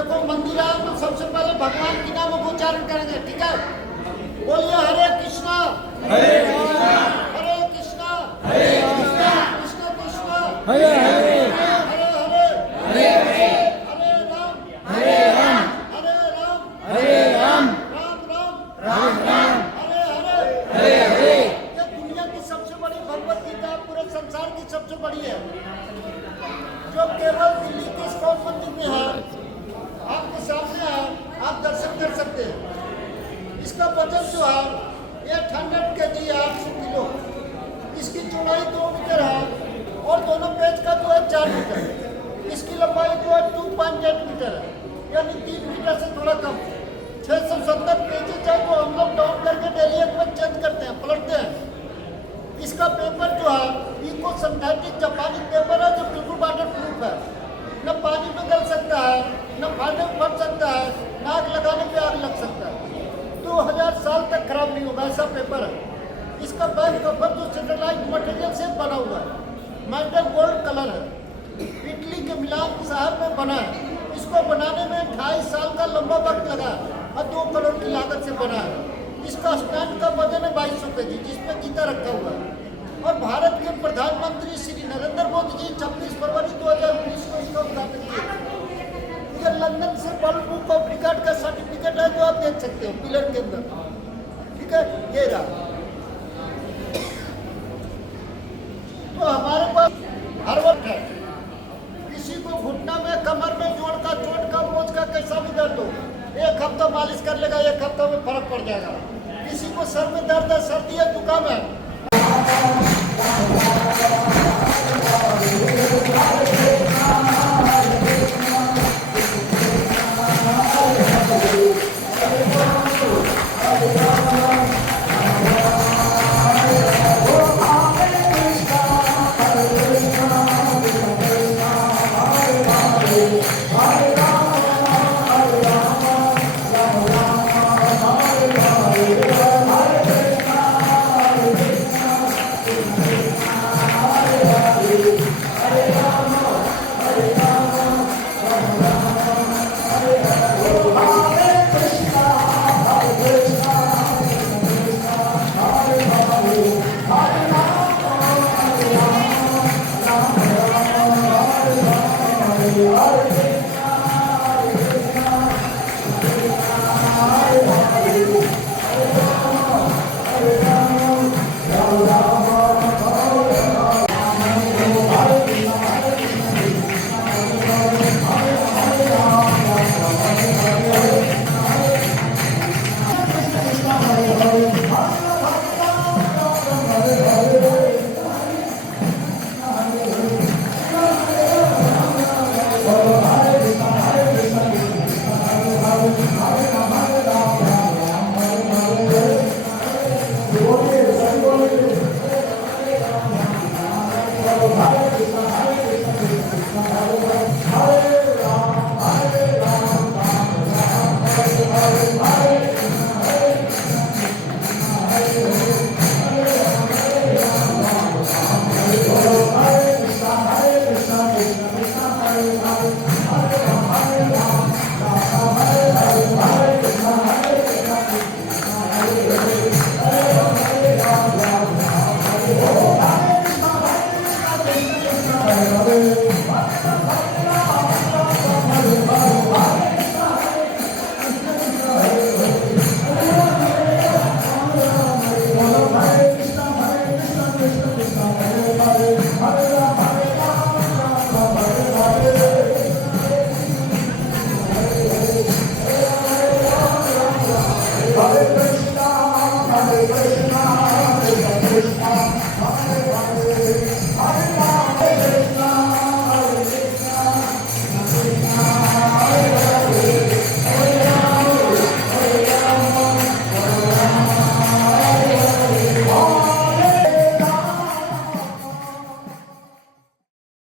देखो मंदिर आए तो सबसे पहले भगवान के नाम को उच्चारण करेंगे, ठीक है? बोलिए हरे कृष्णा हरे कृष्णा हरे कृष्णा हरे कृष्णा कृष्ण कृष्ण हरे हरे हरे हरे हरे हरे हरे राम हरे राम हरे राम हरे राम राम राम राम राम हरे हरे हरे हरे। ये दुनिया की सबसे बड़ी भगवत गीता पूरे संसार की सबसे बड़ी है, जो केवल दिल्ली के इस्कॉन मंदिर में है, आपके सामने है, आप दर्शन कर सकते हैं। इसका वजन जो है 800 kg है, 800 किलो। इसकी चौड़ाई 2 मीटर है और दोनों पेज का जो है 4 मीटर। इसकी लंबाई जो है 2.8 मीटर है, यानी 3 मीटर से थोड़ा कम। 670 पेजेज है जो हम लोग डाउन करके डेली एक में चेंज करते हैं, पलटते हैं। इसका पेपर जो है इको सिंथेटिक जापानी पेपर है, जो बिल्कुल वाटर प्रूफ है, न पानी में गल सकता है, न फाड़ने में फट सकता है, न आग लगाने पे आग लग सकता है। 2000 साल तक खराब नहीं होगा, ऐसा पेपर है। इसका बैक कवर जो सेटेलाइट मटेरियल से बना हुआ है, मेटल गोल्ड कलर है, इटली के मिलान शहर में बना है। इसको बनाने में 2.5 साल का लंबा वक्त लगा और 2 करोड़ की लागत से बना है। इसका स्टैंड का वजन है 2200 kg, जिसमें गीता रखा हुआ है। और भारत के प्रधानमंत्री श्री नरेंद्र मोदी जी 26 फरवरी 2019 को इसका उद्घाटन किया। ये लंदन से वर्ल्ड बुक ऑफ रिकॉर्ड का सर्टिफिकेट है, जो आप देख सकते हो पिलर के अंदर, ठीक है? ये रहा। तो हमारे पास हर वक्त है। किसी को घुटना में, कमर में, जोड़ का, चोट का, मोच का कैसा भी दर्द हो, 1 हफ्ता मालिश कर लेगा, 1 हफ्ता में फर्क पड़ जाएगा। किसी को सर में दर्द है, सर्दी है, जुकाम है,